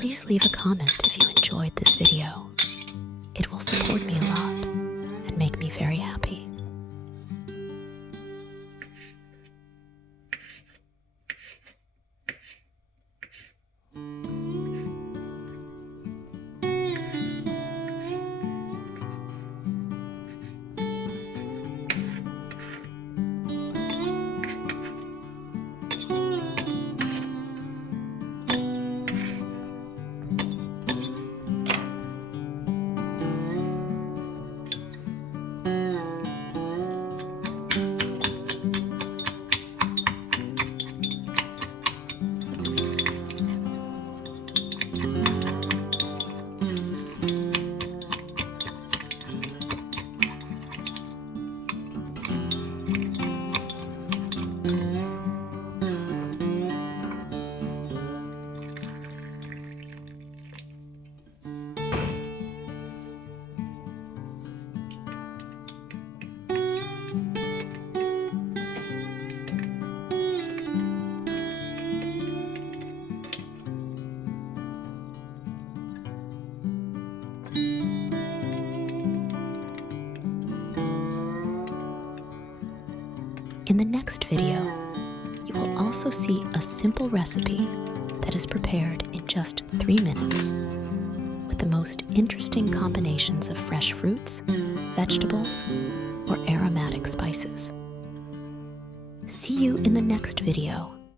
Please leave a comment if you enjoyed this video. It will support me a lot and make me very happy. In the next video, you will also see a simple recipe that is prepared in just 3 minutes with the most interesting combinations of fresh fruits, vegetables, or aromatic spices. See you in the next video.